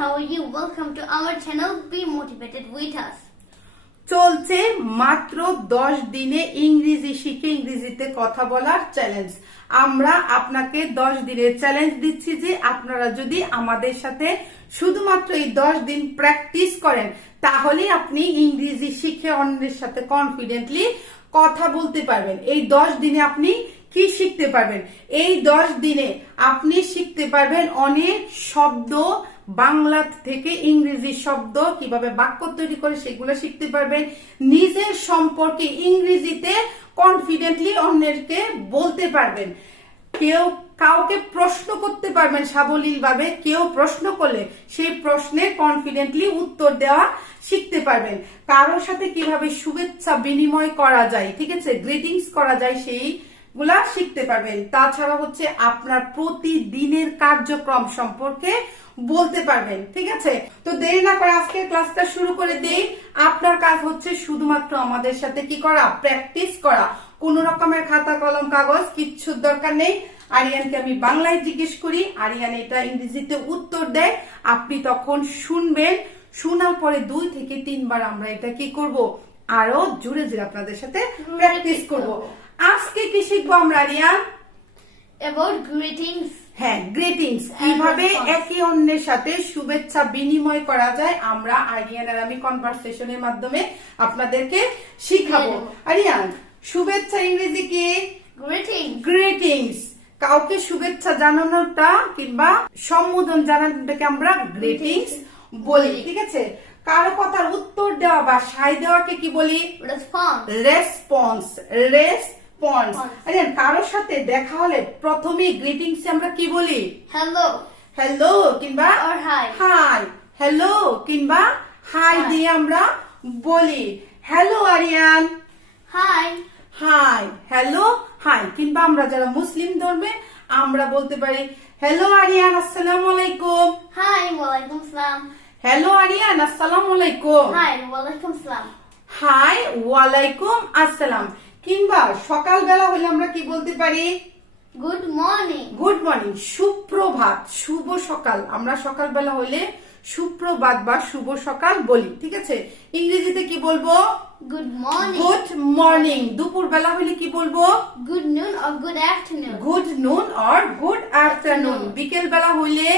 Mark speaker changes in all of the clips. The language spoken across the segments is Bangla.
Speaker 1: how are you? Welcome to our channel. Be motivated with us.
Speaker 2: চলছে মাত্র দশ দিনে ইংরেজি শিখে ইংরেজিতে কথা বলার চ্যালেঞ্জ আমরা আপনাকে দশ দিনের চ্যালেঞ্জ দিচ্ছি যে আপনারা যদি আমাদের সাথে শুধুমাত্র এই দশ দিন প্র্যাকটিস করেন, তাহলে আপনি ইংরেজি শিখে অন্যের সাথে কনফিডেন্টলি কথা বলতে পারবেন এই দশ দিনে আপনি কি শিখতে পারবেন এই দশ দিনে আপনি শিখতে পারবেন অনেক শব্দ বাংলা থেকে ইংরেজি শব্দ কীভাবে বাক্য তৈরি করে সেগুলো শিখতে পারবেন। নিজের সম্পর্কে ইংরেজিতে কনফিডেন্টলি অন্যেরকে বলতে পারবেন। কেউ কাউকে প্রশ্ন করতে পারবেন সাবলীল ভাবে কেউ প্রশ্ন করলে সেই প্রশ্নের কনফিডেন্টলি উত্তর দেওয়া শিখতে পারবেন। কারোর সাথে কীভাবে শুভেচ্ছা বিনিময় করা যায়, ঠিক আছে? গ্রিটিংস করা যায় সেই গুলা শিখতে পারবেন। তাছাড়া হচ্ছে আপনার প্রতিদিনের কার্যক্রম সম্পর্কে বলতে পারবেন ঠিক আছে? তো দেরি না করে আজকে ক্লাসটা শুরু করে দেই। আপনার কাজ হচ্ছে শুধুমাত্র আমাদের সাথে কি করা? প্র্যাকটিস করা। কোন রকমের খাতা কলম কাগজ কিচ্ছুর দরকার নেই। আরিয়ানকে আমি বাংলায় জিজ্ঞেস করি। আরিয়ান এটা ইংরেজিতে উত্তর দেয়। আপনি তখন শুনবেন। শোনার পরে দুই থেকে তিনবার আমরা এটা কি করব? আরও জুড়ে জুড়ে আপনাদের সাথে প্র্যাকটিস করব। আজকে কি শিখব আমরা আরিয়ান?
Speaker 1: About greetings.
Speaker 2: হ্যাঁ গ্রিটিংস কীভাবে. একে অন্যের সাথে শুভেচ্ছা বিনিময় করা যায় আমরা আরিয়ান আর আমি কনভারসেশনের মাধ্যমে আপনাদেরকে শিখাবো। আরিয়ান শুভেচ্ছা ইংরেজি কি. গ্রিটিংস কাউকে শুভেচ্ছা জানানোটা কিংবা সম্বোধন জানানোটাকে আমরা গ্রিটিংস বলি ঠিক আছে? কারও কথার উত্তর দেওয়া বা সাই দেওয়াকে কি বলি?
Speaker 1: Response.
Speaker 2: রেসপন্স রেসপন্স আরে কারোর সাথে দেখা হলে প্রথমেই গ্রিটিংস আমরা কি বলি
Speaker 1: Hello.
Speaker 2: হ্যালো কিংবা
Speaker 1: hi.
Speaker 2: হাই হ্যালো কিংবা হাই দিয়ে আমরা বলি hello Aryan
Speaker 1: Hi.
Speaker 2: Hi hello hi কিংবা আমরা যারা মুসলিম ধর্মে আমরা বলতে পারি হ্যালো আরিয়ান আসসালামু আলাইকুম
Speaker 1: hi Walaikum salam.
Speaker 2: Hello Aryan আসসালামু আলাইকুম
Speaker 1: Hi. Walaikum salam.
Speaker 2: হাই ওয়ালাইকুম আসসালাম কিংবা সকালবেলা হলে আমরা কি বলতে পারি?
Speaker 1: গুড মর্নিং
Speaker 2: গুড মর্নিং সুপ্রভাত শুভ সকাল। আমরা সকালবেলা হলে সুপ্রভাত বা শুভ সকাল বলি ঠিক আছে? ইংরেজিতে কি বলব?
Speaker 1: গুড মর্নিং
Speaker 2: গুড মর্নিং দুপুর বেলা হলে কি বলব?
Speaker 1: গুড নুন or good afternoon.
Speaker 2: Good noon or good afternoon বিকেল বেলা হলে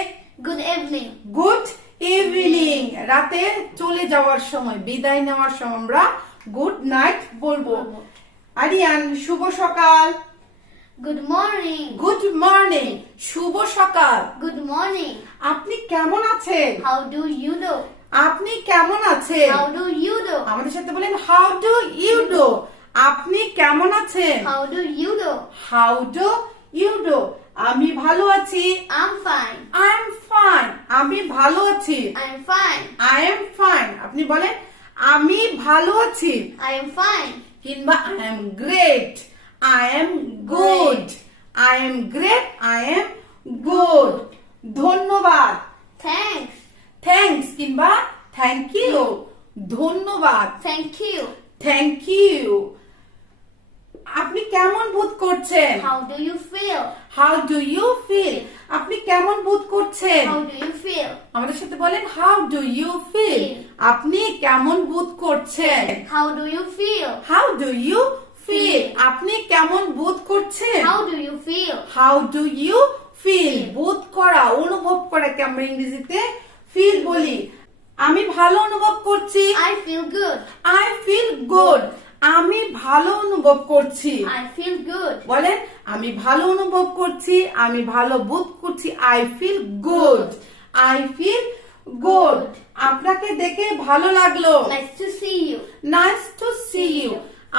Speaker 1: গুড evening.
Speaker 2: গুড ইভিনিং রাতে চলে যাওয়ার সময় বিদায় নেওয়ার সময় আমরা গুড নাইট বলব। আরিয়ান শুভ সকাল।
Speaker 1: গুড মর্নিং
Speaker 2: গুড মর্নিং শুভ সকাল।
Speaker 1: গুড মর্নিং
Speaker 2: আপনি কেমন আছেন?
Speaker 1: How do you do?
Speaker 2: আপনি কেমন আছেন?
Speaker 1: How do you do?
Speaker 2: আমাদের সাথে বলেন হাউ ডু ইউ ডু আপনি কেমন আছেন?
Speaker 1: How do you do?
Speaker 2: How do you do আমি ভালো আছি।
Speaker 1: I'm fine
Speaker 2: I am fine আমি ভালো আছি।
Speaker 1: I'm fine.
Speaker 2: I am fine আপনি বলেন আমি ভালো আছি।
Speaker 1: I am fine.
Speaker 2: কিংবা I am great I am good I am great I am good ধন্যবাদ।
Speaker 1: থ্যাংকস
Speaker 2: থ্যাঙ্কস কিংবা থ্যাংক ইউ ধন্যবাদ।
Speaker 1: থ্যাংক ইউ
Speaker 2: থ্যাংক ইউ আপনি কেমন বোধ করছেন?
Speaker 1: How do you feel?
Speaker 2: How do you feel আপনি কেমন বোধ করছেন?
Speaker 1: How do you feel?
Speaker 2: আমাদের সাথে বলেন হাউ ডু ইউ ফিল আপনি কেমন বোধ করছেন?
Speaker 1: How do you feel?
Speaker 2: How do you feel আপনি কেমন বোধ করছেন?
Speaker 1: How do you feel?
Speaker 2: How do you feel বোধ করা অনুভব করাকে আমরা ইংরেজিতে ফিল বলি। আমি ভালো অনুভব করছি।
Speaker 1: I feel good
Speaker 2: I feel good আমি ভালো অনুভব করছি।
Speaker 1: I feel good.
Speaker 2: বলেন আমি ভালো অনুভব করছি আমি ভালো বোধ করছি I feel good I feel good আপনাকে দেখে ভালো লাগল।
Speaker 1: Nice to see you.
Speaker 2: Nice to see you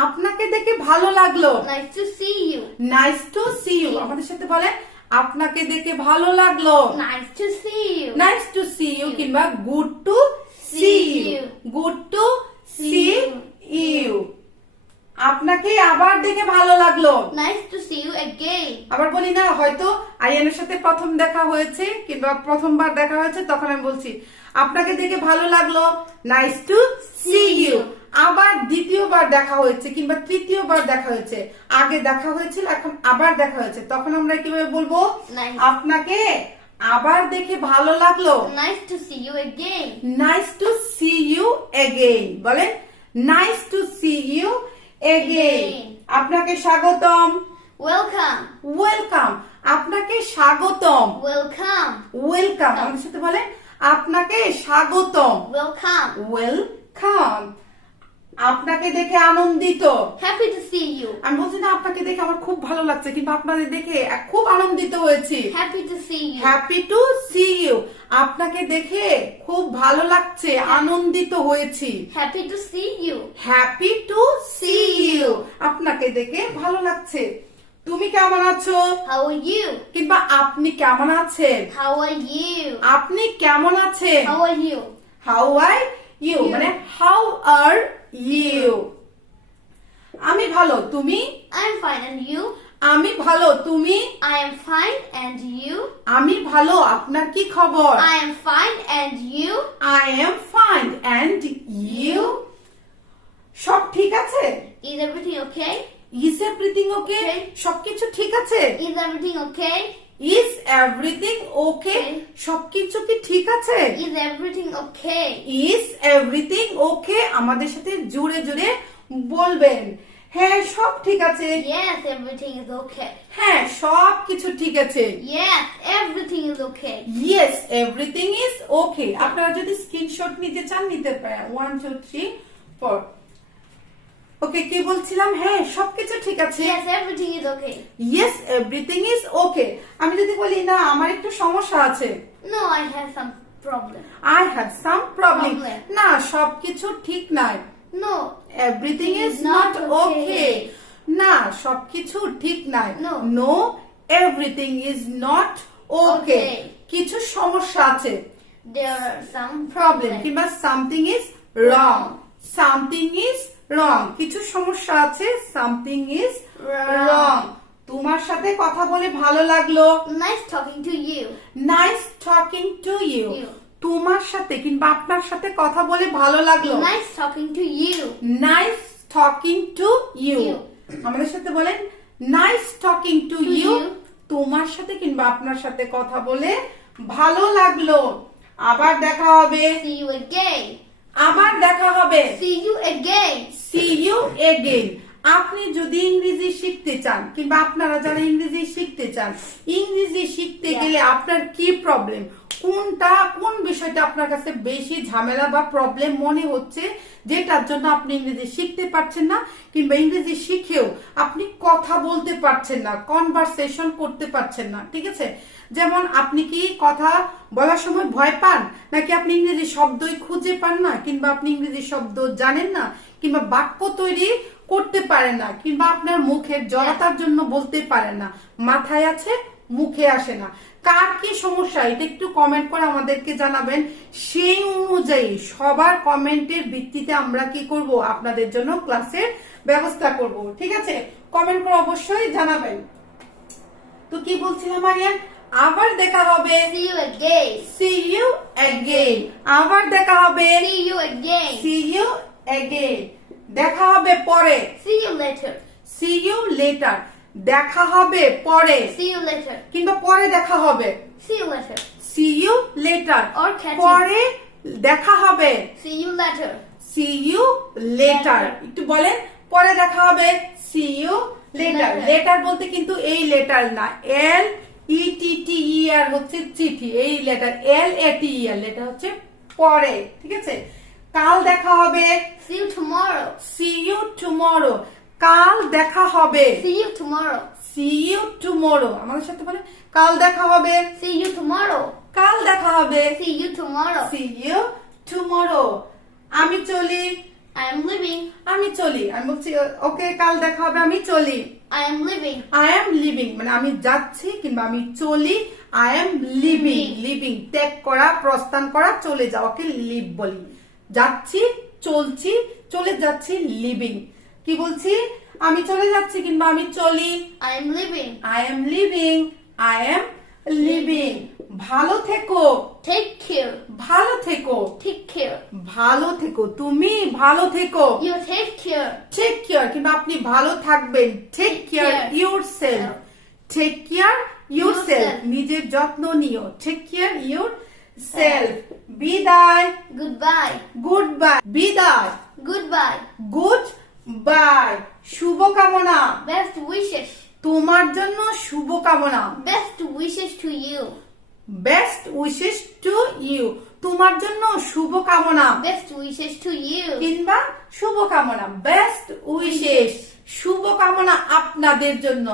Speaker 2: আপনাকে দেখে ভালো লাগল।
Speaker 1: Nice to see you.
Speaker 2: Nice to see you আমাদের সাথে বলেন আপনাকে দেখে ভালো লাগল।
Speaker 1: Nice to see you.
Speaker 2: Nice to see you কিংবা good to see
Speaker 1: See
Speaker 2: you good to see
Speaker 1: See
Speaker 2: you আপনাকে আবার দেখে ভালো লাগল।
Speaker 1: Nice to see you again.
Speaker 2: আবার বলি না হয়তো আরিয়ানের সাথে প্রথম দেখা হয়েছে কিংবা প্রথমবার দেখা হয়েছে তখন আমি বলছি আপনাকে দেখে ভালো লাগল নাইস টু সি ইউ আবার দ্বিতীয়বার দেখা হয়েছে কিংবা তৃতীয়বার দেখা হয়েছে। আগে দেখা হয়েছিল এখন আবার দেখা হয়েছে। তখন আমরা কীভাবে বলব? আপনাকে আবার দেখে ভালো লাগল।
Speaker 1: Nice to see you again.
Speaker 2: Nice to see you again বলেন nice to see you again. আপনাকে স্বাগতম।
Speaker 1: ওয়েলকাম
Speaker 2: ওয়েলকাম আপনাকে স্বাগতম।
Speaker 1: ওয়েলকাম
Speaker 2: ওয়েলকাম আমাদের সাথে বলেন আপনাকে স্বাগতম।
Speaker 1: ওয়েলকাম
Speaker 2: ওয়েলকাম আপনাকে দেখে আনন্দিত।
Speaker 1: Happy to see you.
Speaker 2: আমি বলছি না আপনাকে দেখে আমার খুব ভালো লাগছে কিন্তু আপনাদের দেখে খুব আনন্দিত হয়েছি।
Speaker 1: Happy to see you.
Speaker 2: Happy to see you আপনাকে দেখে খুব ভালো লাগছে আনন্দিত হয়েছি।
Speaker 1: Happy to see you.
Speaker 2: Happy to see you আপনাকে দেখে ভালো লাগছে। তুমি কেমন আছো?
Speaker 1: হাউ are ইউ
Speaker 2: কিংবা আপনি কেমন আছেন?
Speaker 1: হাউ are ইউ
Speaker 2: আপনি কেমন আছেন?
Speaker 1: How are you
Speaker 2: how are you মানে হাউ আর ইউ আমি ভালো তুমি
Speaker 1: I'm fine and you?
Speaker 2: আমি ভালো তুমি
Speaker 1: I am fine and you?
Speaker 2: আমি ভালো আপনার কি খবর
Speaker 1: I am fine and you?
Speaker 2: I am fine and you সব ঠিক আছে
Speaker 1: Is everything okay?
Speaker 2: Is everything okay
Speaker 1: Okay.
Speaker 2: সবকিছু ঠিক আছে
Speaker 1: Is everything okay?
Speaker 2: Is everything okay
Speaker 1: Okay.
Speaker 2: সবকিছু কি ঠিক আছে?
Speaker 1: Is everything okay?
Speaker 2: Is everything okay আমাদের সাথে জুড়ে জুড়ে বলবেন। হ্যাঁ সব ঠিক আছে।
Speaker 1: Yes, everything is okay.
Speaker 2: হ্যাঁ সব কিছু ঠিক আছে।
Speaker 1: Yes, everything is okay.
Speaker 2: Yes everything is okay আপনারা যদি স্ক্রিনশট নিতে চান নিতে পারেন। One two three four okay কি বলছিলাম? হ্যাঁ সবকিছু ঠিক আছে।
Speaker 1: Yes, everything is okay.
Speaker 2: Yes everything is okay আমি যদি বলি না আমার একটু সমস্যা আছে।
Speaker 1: No, I have some problem.
Speaker 2: I have some problem. না সবকিছু ঠিক নাই।
Speaker 1: No
Speaker 2: everything is not okay. না সবকিছু ঠিক নাই. No everything is not okay কিছু সমস্যা আছে।
Speaker 1: There are some
Speaker 2: problem. কিংবা something is wrong something is wrong কিছু সমস্যা আছে সামথিং ইজ রং তোমার সাথে কথা বলে ভালো লাগল।
Speaker 1: Nice talking to you
Speaker 2: nice talking to you তোমার সাথে কিংবা আপনার সাথে কথা বলে ভালো লাগল।
Speaker 1: Nice talking to you
Speaker 2: nice talking to you আমাদের সাথে বলেন নাইস টকিং টু ইউ তোমার সাথে কিংবা আপনার সাথে কথা বলে ভালো লাগল। আবার দেখা হবে।
Speaker 1: You again.
Speaker 2: আবার দেখা হবে।
Speaker 1: See you again
Speaker 2: see you again আপনি যদি ইংরেজি শিখতে চান কিংবা আপনারা যারা ইংরেজি শিখতে চান ইংরেজি শিখতে গেলে আপনার কি প্রবলেম কোনটা কোন বিষয়টা আপনার কাছে বেশি ঝামেলা বা প্রবলেম মনে হচ্ছে? যেটার জন্য আপনি ইংরেজি শিখতে পারছেন না, কিংবা ইংরেজি শিখেও আপনি কথা বলতে পারছেন না কনভারসেশন করতে পারছেন না, ঠিক আছে? যেমন আপনি কি কথা বলার সময় ভয় পান? নাকি আপনি ইংরেজি শব্দই খুঁজে পান না, কিংবা আপনি ইংরেজি শব্দ জানেন না, কিংবা বাক্য তৈরি করতে পারেন না, কিংবা আপনার মুখের জড়তার জন্য বলতে পারেন না, মাথায় আছে, মুখে আসে না। কার কি সমস্যা এটা একটু কমেন্ট করে আমাদেরকে জানাবেন। সেই অনুযায়ী সবার কমেন্টের ভিত্তিতে আমরা কি করব? আপনাদের জন্য ক্লাসের ব্যবস্থা করব। ঠিক আছে? কমেন্ট করে অবশ্যই জানাবেন। তো কি বলছিলাম আরিয়ান? আবার দেখা হবে।
Speaker 1: See you again.
Speaker 2: See you again আবার দেখা হবে।
Speaker 1: See you again.
Speaker 2: See you again দেখা হবে পরে।
Speaker 1: See you later
Speaker 2: see you later দেখা হবে পরে।
Speaker 1: See you later.
Speaker 2: কিংবা পরে দেখা হবে।
Speaker 1: See you later.
Speaker 2: See you later পরে দেখা হবে।
Speaker 1: See you later.
Speaker 2: See you later একটু বলেন পরে দেখা হবে। সি ইউ লেটার লেটার বলতে কিন্তু এই লেটার না। এল ই টি টি ই আর হচ্ছে চিঠি। এই লেটার এল এ টি ই আর লেটার হচ্ছে পরে। ঠিক আছে? কাল দেখা হবে।
Speaker 1: See you tomorrow.
Speaker 2: See you tomorrow কাল দেখা হবে।
Speaker 1: See you tomorrow.
Speaker 2: See you tomorrow আমাদের সাথে বলে কাল দেখা হবে।
Speaker 1: See you tomorrow.
Speaker 2: কাল দেখা হবে।
Speaker 1: See you tomorrow.
Speaker 2: See you tomorrow আমি চলি।
Speaker 1: I am leaving.
Speaker 2: আমি চলি। আমি বলছি ওকে কাল দেখা হবে আমি চলি।
Speaker 1: I am leaving.
Speaker 2: I am leaving মানে আমি যাচ্ছি কিংবা আমি চলি। I am living. লিভিং ত্যাগ করা প্রস্থান করা চলে যাওয়াকে লিভ বলি। যাচ্ছি চলছি চলে যাচ্ছি লিভিং কি বলছি? আমি চলে যাচ্ছি কিংবা আমি চলি।
Speaker 1: I am leaving
Speaker 2: I am leaving I am leaving ভালো থেকো।
Speaker 1: Take care.
Speaker 2: ভালো থেকো।
Speaker 1: Take care.
Speaker 2: ভালো থেকো। তুমি ভালো থেকো।
Speaker 1: You take care.
Speaker 2: Take care কিংবা আপনি ভালো থাকবেন। Take care
Speaker 1: care.
Speaker 2: Yourself take care yourself নিজের যত্ন নিও। টেক কেয়ার ইউর সেলফ বিদায়।
Speaker 1: Goodbye.
Speaker 2: গুড বাই বিদায়।
Speaker 1: গুড বাই
Speaker 2: গুড বাই শুভকামনা।
Speaker 1: বেস্ট উইশেস
Speaker 2: তোমার জন্য শুভকামনা।
Speaker 1: Best wishes to you
Speaker 2: best wishes to you তোমার জন্য শুভকামনা।
Speaker 1: Best wishes to you.
Speaker 2: কিংবা শুভকামনা। বেস্ট উইশেস শুভকামনা আপনাদের জন্য।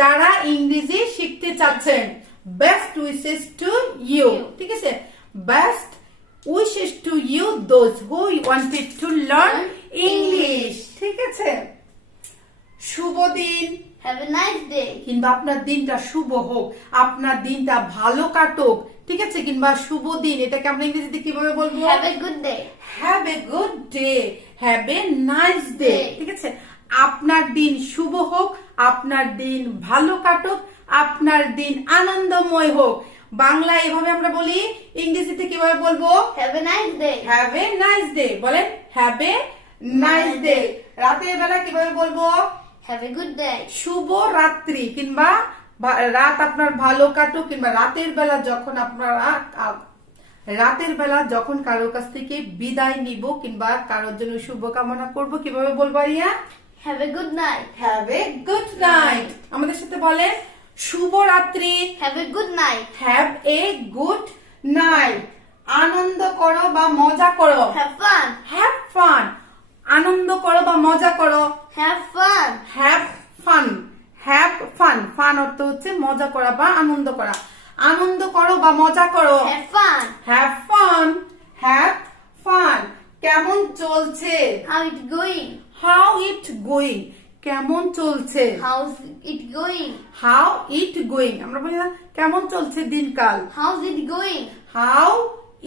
Speaker 2: যারা ইংরেজি শিখতে চাচ্ছেন বেস্ট উইশেস টু ইউ ঠিক আছে? Best wishes to you those who wanted to learn English
Speaker 1: English.
Speaker 2: ঠিক আছে। শুভ দিন।
Speaker 1: Have a nice day.
Speaker 2: কিংবা আপনার দিনটা শুভ হোক আপনার দিনটা ভালো কাটুক ঠিক আছে? কিংবা শুভ দিন এটাকে আমরা ইংরেজিতে কীভাবে বলব?
Speaker 1: Have a good day.
Speaker 2: Have a good day have a nice day ঠিক আছে? আপনার দিন শুভ হোক আপনার দিন ভালো কাটুক আপনার দিন আনন্দময় হোক। বাংলা এভাবে আমরা বলি ইংরেজিতে কীভাবে বলব?
Speaker 1: Have a nice day
Speaker 2: have a nice day বলেন হ্যাভ এ নাইস ডে রাতের বেলা কীভাবে বলব
Speaker 1: Have a good day.
Speaker 2: শুভ রাত্রি কিংবা রাত আপনার ভালো কাটুক কিংবা রাতের বেলা যখন আপনারা রাতের বেলা যখন কারোর কাছ থেকে বিদায় নিব কিংবা কারোর জন্য শুভকামনা করব কীভাবে বলব ইয়া
Speaker 1: Have a good night.
Speaker 2: Have a good night আমাদের সাথে বলেন শুভ রাত্রি
Speaker 1: Have a good night.
Speaker 2: Have a good night আনন্দ করো বা মজা করো
Speaker 1: Have fun.
Speaker 2: হ্যাভ ফান আনন্দ করো বা মজা করো।
Speaker 1: Fun.
Speaker 2: Have fun have fun fun অর্থ হচ্ছে মজা করা বা আনন্দ করা। আনন্দ করো বা মজা করো. হ্যাভ ফান হ্যাভ ফান কেমন চলছে?
Speaker 1: How it going?
Speaker 2: How it going কেমন চলছে?
Speaker 1: How's it going?
Speaker 2: How it going আমরা বলি না কেমন চলছে দিনকাল?
Speaker 1: How's it going
Speaker 2: how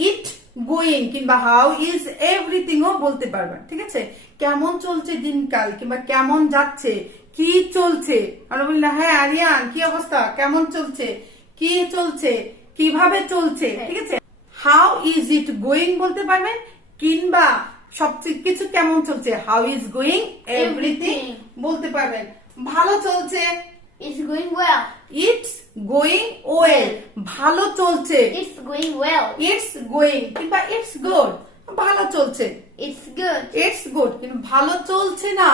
Speaker 2: it going কিংবা হাউ ইজ এভরিথিং ও বলতে পারবেন ঠিক আছে? কেমন চলছে দিনকাল কিংবা কেমন যাচ্ছে কি চলছে? আমরা বলি না হ্যাঁ আরিয়ান কি অবস্থা? কেমন চলছে? কি চলছে? কীভাবে চলছে? ঠিক আছে? হাউ ইজ ইট গোয়িং বলতে পারবেন কিংবা সবচেয়ে কিছু কেমন চলছে? হাউ ইজ গোয়িং এভরিথিং বলতে পারবেন। ভালো চলছে?
Speaker 1: It's going well.
Speaker 2: It's going well ভালো চলছে
Speaker 1: It's going well.
Speaker 2: It's going কিংবা ইটস গুড ভালো চলছে
Speaker 1: It's good.
Speaker 2: ইটস গুড কিন্তু ভালো চলছে না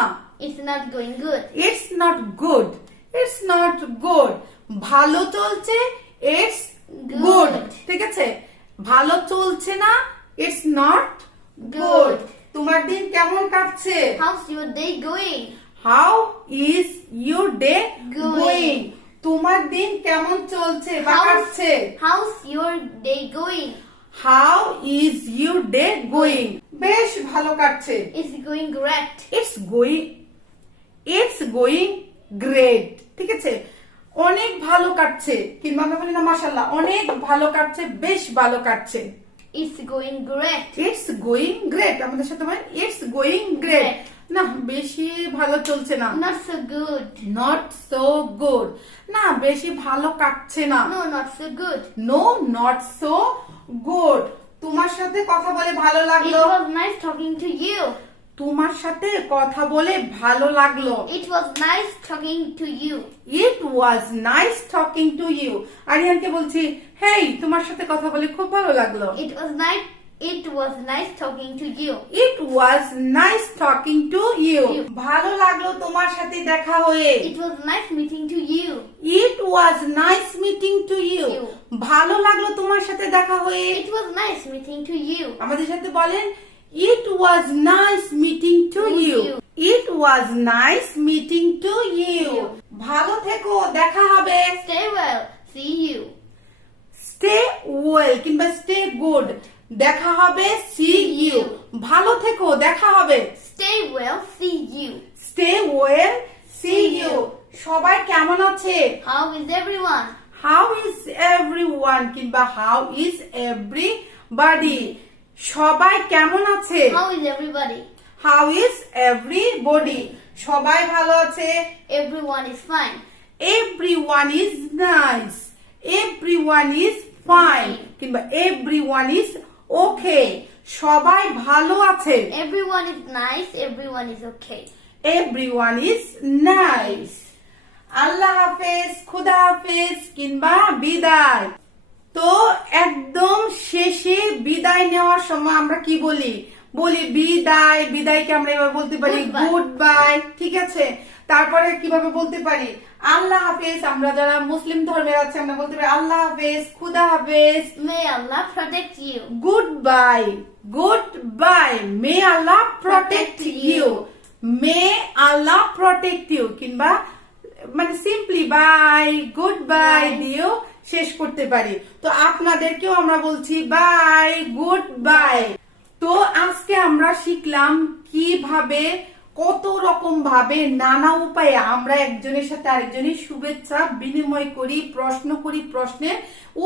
Speaker 1: It's not going good.
Speaker 2: It's not good it's not good ভালো চলছে গুড
Speaker 1: Good.
Speaker 2: ঠিক আছে ভালো চলছে না ইটস নট গুড
Speaker 1: Good.
Speaker 2: তোমার দিন কেমন কাটছে
Speaker 1: How's your day going?
Speaker 2: How is your day
Speaker 1: Going.
Speaker 2: Going তোমার দিন কেমন চলছে বা
Speaker 1: How's,
Speaker 2: কাটছে?
Speaker 1: how's your day going?
Speaker 2: How is your day going বেশ ভালো কাটছে।
Speaker 1: It's going great.
Speaker 2: It's going it's going great ঠিক আছে? অনেক ভালো কাটছে। কিংবা আমরা বলি না মাসাল্লাহ অনেক ভালো কাটছে বেশ ভালো কাটছে।
Speaker 1: It's going great.
Speaker 2: It's going great আমাদের সাথে বলেন ইটস গোয়িং গ্রেট না বেশি ভালো চলছে না
Speaker 1: Not so good.
Speaker 2: Not so good না বেশি ভালো কাটছে না
Speaker 1: No, not so good.
Speaker 2: No not so good তোমার সাথে কথা বলে ভালো লাগল
Speaker 1: was nice talking to you.
Speaker 2: তোমার সাথে কথা বলে ভালো লাগল
Speaker 1: It was nice talking to you.
Speaker 2: It was nice talking to you আরিয়ানকে বলছি হেই তোমার সাথে কথা বলে খুব ভালো লাগল
Speaker 1: ইট ওয়াজ nice. It was nice talking to you.
Speaker 2: It was nice talking to
Speaker 1: You.
Speaker 2: ভালো লাগল তোমার সাথে দেখা হয়ে
Speaker 1: It was nice meeting to you.
Speaker 2: It was nice meeting to
Speaker 1: You.
Speaker 2: ভালো লাগল তোমার সাথে দেখা হয়ে
Speaker 1: It was nice meeting to you.
Speaker 2: আমাদের সাথে বলেন It was nice meeting to
Speaker 1: To you.
Speaker 2: It was nice meeting to
Speaker 1: You.
Speaker 2: ভালো থেকো দেখা হবে
Speaker 1: Stay well. See you.
Speaker 2: Stay well কিংবা স্টে গুড দেখা হবে সি ইউ ভালো থেকো দেখা হবে।
Speaker 1: Stay well see you
Speaker 2: stay well see you সবাই কেমন আছে?
Speaker 1: How is everyone?
Speaker 2: How is everyone কিংবা হাউ ইজ এভরিবডি সবাই কেমন আছে?
Speaker 1: How is everybody?
Speaker 2: How is everybody সবাই ভালো আছে?
Speaker 1: Everyone is fine.
Speaker 2: Everyone is nice everyone is fine কিংবা এভরিওয়ান ইজ ওকে সবাই ভালো আছে
Speaker 1: Everyone is nice. Everyone is okay.
Speaker 2: Everyone is nice আল্লাহ হাফেজ খুদা হাফেজ কিংবা বিদায়। তো একদম শেষে বিদায় নেওয়ার সময় আমরা কি বলি? বলি বিদায় বিদায়কে আমরা এভাবে বলতে পারি গুড বাই ঠিক আছে? তারপরে কীভাবে বলতে পারি? আল্লাহ হাফেজ আমরা যারা মুসলিম ধর্মের আছে আমরা বলতে পারি আল্লাহ হাফেজ খুদা হাফেজ।
Speaker 1: May Allah protect you
Speaker 2: goodbye goodbye may Allah protect you may Allah protect you কিংবা মানে সিম্পলি বাই গুড বাই. দিয়েও শেষ করতে পারি। তো আপনাদেরকেও আমরা বলছি বাই গুড বাই তো আজকে আমরা শিখলাম কীভাবে কত রকম ভাবে নানা উপায়ে আমরা একজনের সাথে আরেকজনের শুভেচ্ছা বিনিময় করি, প্রশ্ন করি, প্রশ্নের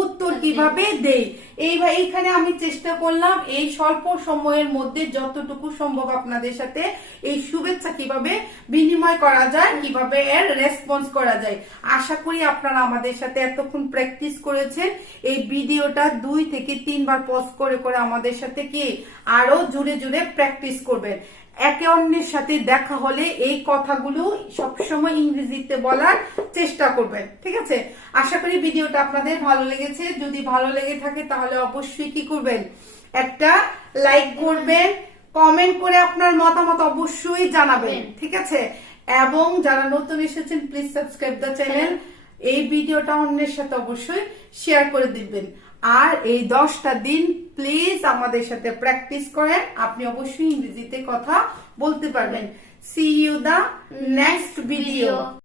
Speaker 2: উত্তর কীভাবে দেই? এই এইখানে আমি চেষ্টা করলাম এই স্বল্প সময়ের মধ্যে যতটুকু সম্ভব আপনাদের সাথে এই শুভেচ্ছা কীভাবে বিনিময় করা যায়, কীভাবে এর রেসপন্স করা যায়। আশা করি আপনারা আমাদের সাথে এতক্ষণ প্র্যাকটিস করেছেন। এই ভিডিওটা দুই থেকে তিনবার পজ করে করে আমাদের সাথে কি আরও জুড়ে জুড়ে প্র্যাকটিস করবেন। একে অন্যের সাথে দেখা হলে এই কথাগুলো সবসময় ইংরেজিতে বলার চেষ্টা করবেন ঠিক আছে? আশা করি ভিডিওটা আপনাদের ভালো লেগেছে। যদি ভালো লেগে থাকে তাহলে অবশ্যই কি করবেন? একটা লাইক করবেন কমেন্ট করে আপনার মতামত অবশ্যই জানাবেন ঠিক আছে? এবং যারা নতুন এসেছেন প্লিজ সাবস্ক্রাইব দ্য চ্যানেল এই ভিডিওটা অন্যের সাথে অবশ্যই শেয়ার করে দিবেন। আর এই দশটা দিন প্লিজ আমাদের সাথে প্র্যাকটিস করেন। আপনি অবশ্যই ইংরেজিতে কথা বলতে পারবেন। See you the next video